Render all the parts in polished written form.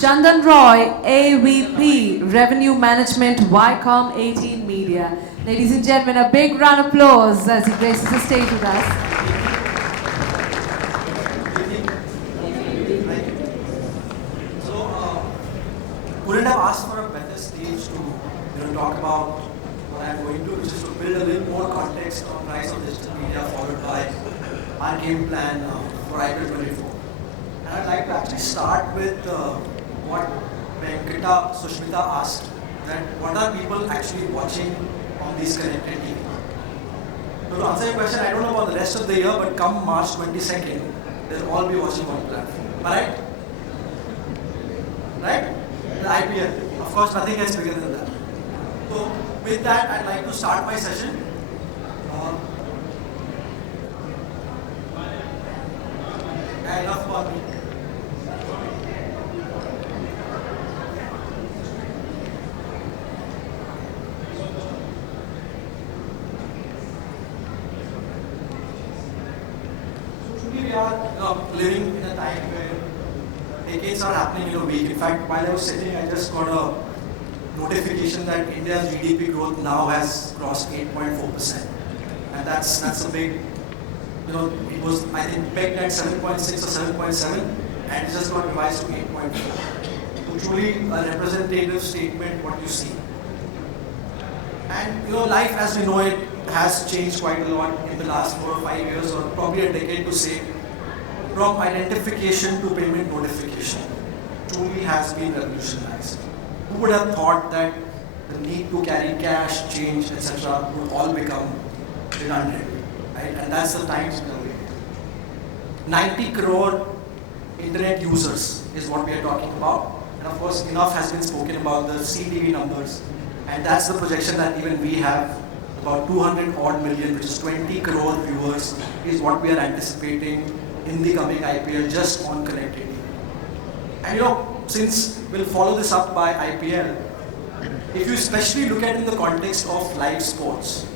Chandan Roy, AVP, Revenue Management, Wycom 18 Media. Ladies and gentlemen, a big round of applause as he graces the stage with us. Couldn't have asked for a better stage to talk about what I'm going to, which is to build a little more context on rise of digital media, followed by our game plan for IPL 24. And I'd like to actually start with what Venkata Sushmita asked, that what are people actually watching on these connected TV? So to answer your question, I don't know about the rest of the year, but come March 22nd, they'll all be watching one platform. Am I right? Right? The IPL. Of course, nothing gets bigger than that. So, with that, I'd like to start my session. Enough about me. Truly, we are living in a time where decades are happening in a week. In fact, while I was sitting, I just got a notification that India's GDP growth now has crossed 8.4%. And that's a big, it was, I think, pegged at 7.6 or 7.7, and it just got revised to 8.4. So truly a representative statement, what you see. And, life as we know it has changed quite a lot in the last 4 or 5 years, or probably a decade to say. From identification to payment notification, truly has been revolutionized. Who would have thought that the need to carry cash, change, etc. would all become redundant, right? And that's the times we are in. 90 crore internet users is what we are talking about. And of course, enough has been spoken about the CTV numbers. And that's the projection that even we have. About 200 odd million, which is 20 crore viewers, is what we are anticipating in the coming IPL just on connectivity. And since we'll follow this up by IPL, if you especially look at it in the context of live sports,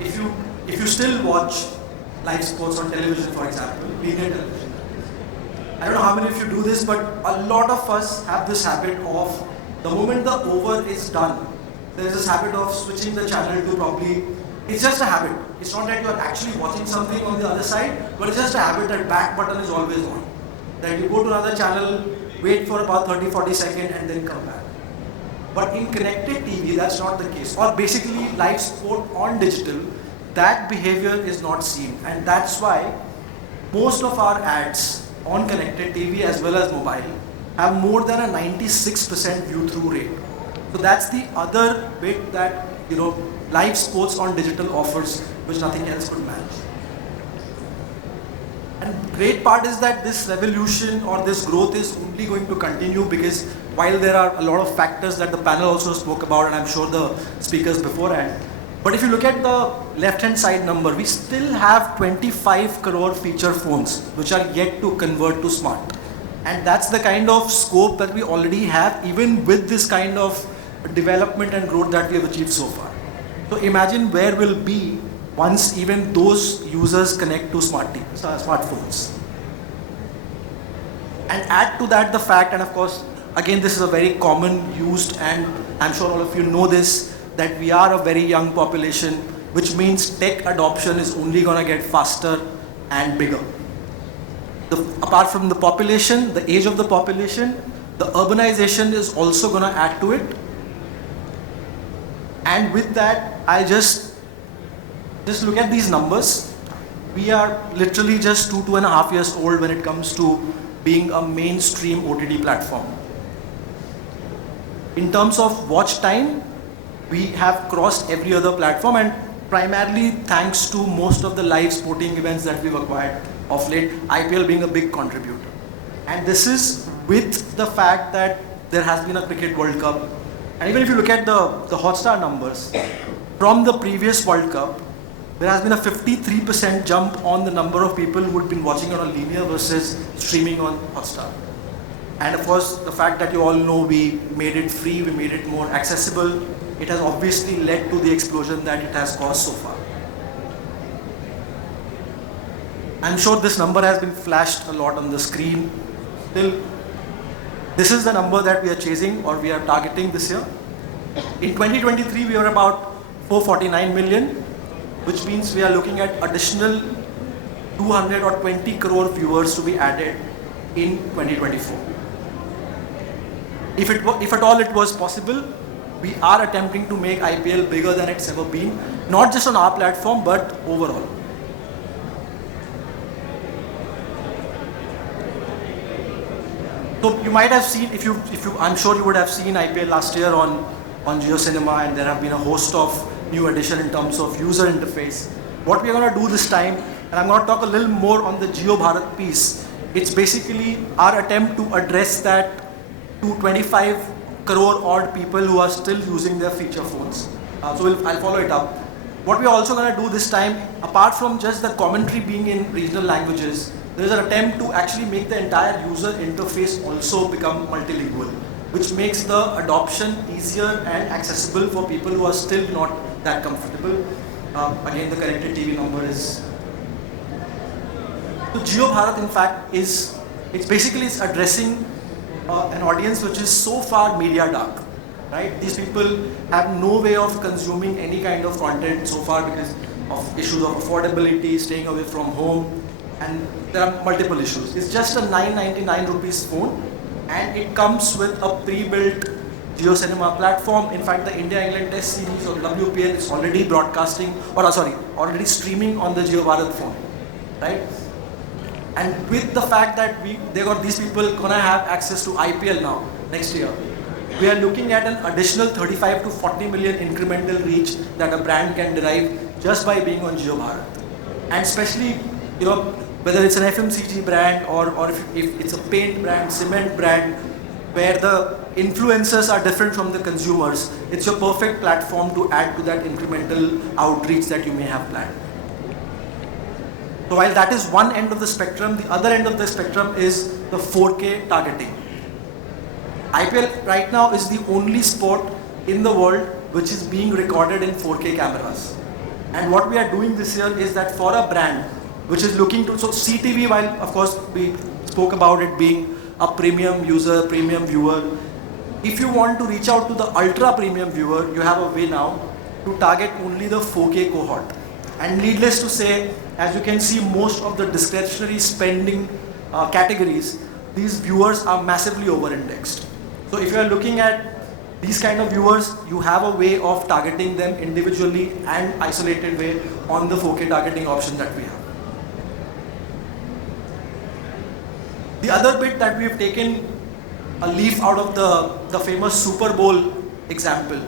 if you still watch live sports on television, for example, linear television, I don't know how many of you do this, but a lot of us have this habit of, the moment the over is done, there's this habit of switching the channel to probably, it's just a habit. It's not that you're actually watching something on the other side, but it's just a habit that back button is always on. That you go to another channel, wait for about 30-40 seconds and then come back. But in connected TV, that's not the case. Or basically live sport on digital, that behavior is not seen. And that's why most of our ads on connected TV as well as mobile have more than a 96% view-through rate. So that's the other bit that, live sports on digital offers, which nothing else could match. And great part is that this revolution or this growth is only going to continue, because while there are a lot of factors that the panel also spoke about, and I'm sure the speakers beforehand, but if you look at the left-hand side number, we still have 25 crore feature phones, which are yet to convert to smart. And that's the kind of scope that we already have, even with this kind of development and growth that we have achieved so far. So imagine where we'll be once even those users connect to smartphones. And add to that the fact, and of course, again, this is a very common used, and I'm sure all of you know this, that we are a very young population, which means tech adoption is only going to get faster and bigger. Apart from the population, the age of the population, the urbanization is also going to add to it. And with that, I'll just look at these numbers. We are literally just 2.5 years old when it comes to being a mainstream OTT platform. In terms of watch time, we have crossed every other platform, and primarily thanks to most of the live sporting events that we've acquired of late, IPL being a big contributor. And this is with the fact that there has been a Cricket World Cup. And even if you look at the Hotstar numbers, from the previous World Cup, there has been a 53% jump on the number of people who had been watching it on linear versus streaming on Hotstar. And of course, the fact that you all know we made it free, we made it more accessible, it has obviously led to the explosion that it has caused so far. I'm sure this number has been flashed a lot on the screen. Still, This is the number that we are chasing or we are targeting this year. In 2023, we were about 449 million, which means we are looking at additional 200 or 20 crore viewers to be added in 2024. If at all it was possible, we are attempting to make IPL bigger than it's ever been, not just on our platform, but overall. So you might have seen, I'm sure you would have seen IPL last year on JioCinema, and there have been a host of new addition in terms of user interface. What we are going to do this time, and I'm going to talk a little more on the Jio Bharat piece, it's basically our attempt to address that to 25 crore odd people who are still using their feature phones. I'll follow it up. What we're also going to do this time, apart from just the commentary being in regional languages, there is an attempt to actually make the entire user interface also become multilingual, which makes the adoption easier and accessible for people who are still not that comfortable. Again, the connected TV number is... So Jio Bharat, in fact, it's basically addressing an audience which is so far media dark, right? These people have no way of consuming any kind of content so far because of issues of affordability, staying away from home, and there are multiple issues. It's just a 999 rupees phone, and it comes with a pre-built JioCinema platform. In fact, the India-England Test Series on WPL is already already streaming on the Jio Bharat phone, right? And with the fact that these people gonna have access to IPL now, next year, we are looking at an additional 35 to 40 million incremental reach that a brand can derive just by being on Jio Bharat. And especially, whether it's an FMCG brand or if it's a paint brand, cement brand, where the influencers are different from the consumers, it's your perfect platform to add to that incremental outreach that you may have planned. So while that is one end of the spectrum, the other end of the spectrum is the 4K targeting. IPL right now is the only sport in the world which is being recorded in 4K cameras. And what we are doing this year is that for a brand which is looking to, so CTV, while of course we spoke about it being a premium user, premium viewer, if you want to reach out to the ultra premium viewer, you have a way now to target only the 4K cohort. And needless to say, as you can see, most of the discretionary spending categories, these viewers are massively over-indexed. So if you are looking at these kind of viewers, you have a way of targeting them individually and isolated way on the 4K targeting option that we have. The other bit that we have taken a leaf out of the famous Super Bowl example.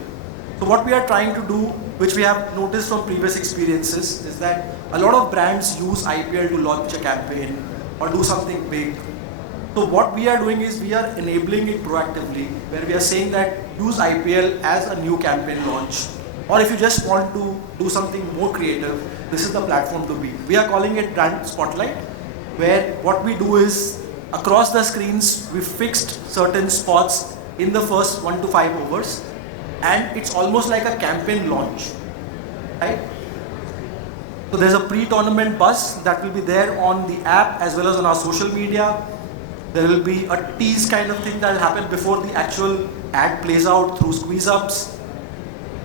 So what we are trying to do, which we have noticed from previous experiences, is that a lot of brands use IPL to launch a campaign or do something big. So what we are doing is we are enabling it proactively, where we are saying that use IPL as a new campaign launch. Or if you just want to do something more creative, this is the platform to be. We are calling it Brand Spotlight, where what we do is across the screens, we fixed certain spots in the first 1 to 5 overs. And it's almost like a campaign launch, right? So there's a pre-tournament buzz that will be there on the app as well as on our social media. There will be a tease kind of thing that will happen before the actual ad plays out through squeeze-ups.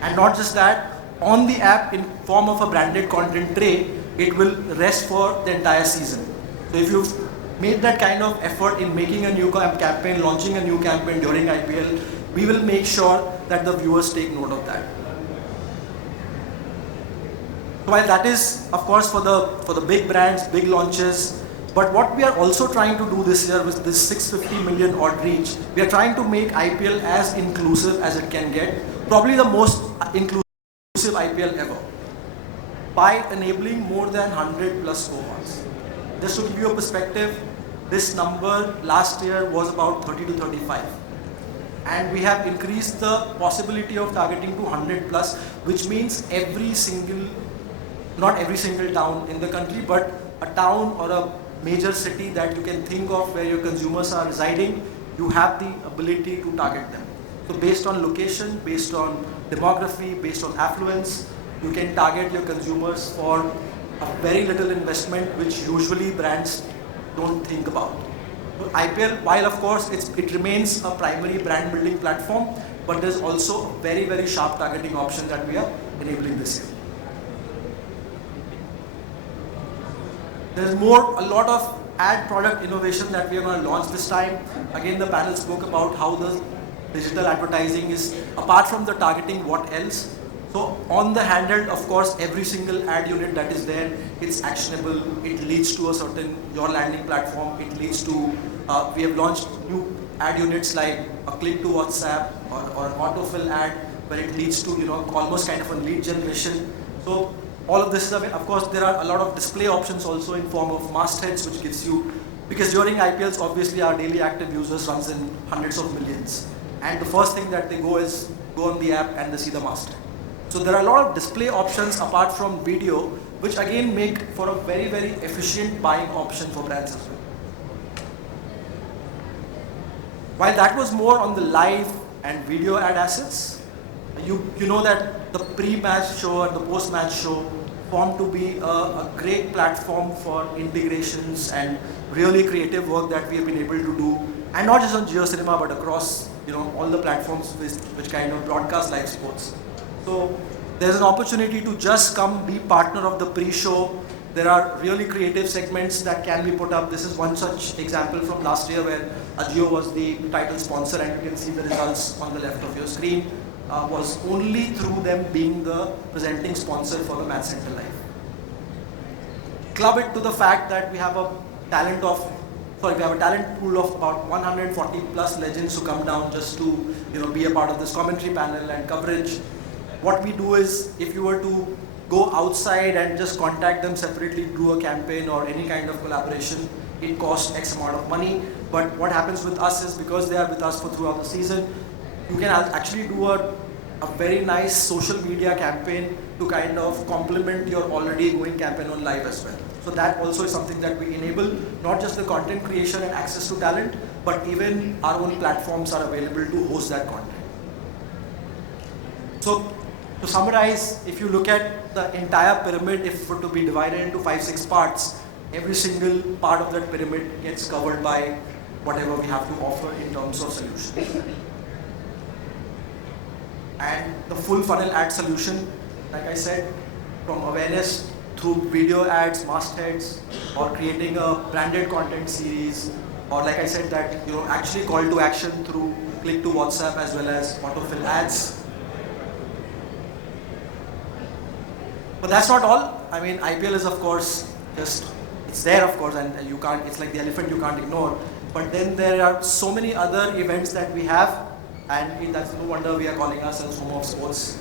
And not just that, on the app in form of a branded content tray, it will rest for the entire season. So if you've made that kind of effort in making a new campaign, launching a new campaign during IPL, we will make sure that the viewers take note of that. So while that is, of course, for the big brands, big launches, but what we are also trying to do this year with this 650 million odd reach, we are trying to make IPL as inclusive as it can get, probably the most inclusive IPL ever, by enabling more than 100 plus cohorts. Just to give you a perspective, this number last year was about 30 to 35. And we have increased the possibility of targeting to 100 plus, which means not every single town in the country, but a town or a major city that you can think of where your consumers are residing, you have the ability to target them. So based on location, based on demography, based on affluence, you can target your consumers for a very little investment, which usually brands don't think about. IPL, while of course it remains a primary brand building platform, but there's also a very, very sharp targeting option that we are enabling this year. There's a lot of ad product innovation that we are going to launch this time. Again, the panel spoke about how the digital advertising is, apart from the targeting, what else? So on the handheld, of course, every single ad unit that is there, it's actionable. It leads to a certain, your landing platform. It leads to, we have launched new ad units like a click to WhatsApp or an autofill ad where it leads to, almost kind of a lead generation. So all of this is, of course, there are a lot of display options also in form of mastheads, which gives you, because during IPLs, obviously our daily active users runs in hundreds of millions. And the first thing that they go is go on the app and they see the masthead. So there are a lot of display options apart from video, which again make for a very, very efficient buying option for brands as well. While that was more on the live and video ad assets, you know that the pre-match show and the post-match show formed to be a great platform for integrations and really creative work that we have been able to do, and not just on JioCinema but across all the platforms which kind of broadcast live sports. So there's an opportunity to just come be partner of the pre-show. There are really creative segments that can be put up. This is one such example from last year where Jio was the title sponsor, and you can see the results on the left of your screen. Was only through them being the presenting sponsor for the Match Center Live. Club it to the fact that we have a talent pool of about 140 plus legends who come down just to be a part of this commentary panel and coverage. What we do is, if you were to go outside and just contact them separately, do a campaign or any kind of collaboration, it costs X amount of money. But what happens with us is, because they are with us for throughout the season, you can actually do a very nice social media campaign to kind of complement your already going campaign on live as well. So that also is something that we enable, not just the content creation and access to talent, but even our own platforms are available to host that content. So to summarize, if you look at the entire pyramid, if it were to be divided into 5-6 parts, every single part of that pyramid gets covered by whatever we have to offer in terms of solutions. And the full funnel ad solution, like I said, from awareness through video ads, mastheads, or creating a branded content series, or like I said, that actually call to action through click to WhatsApp as well as autofill ads. But that's not all. I mean, IPL is of course it's there of course, and you can't. It's like the elephant you can't ignore. But then there are so many other events that we have. And that's no wonder we are calling ourselves Home of Sports.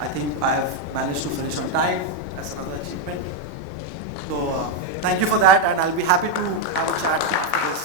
I think I have managed to finish on time. That's another achievement. So thank you for that, and I'll be happy to have a chat after this.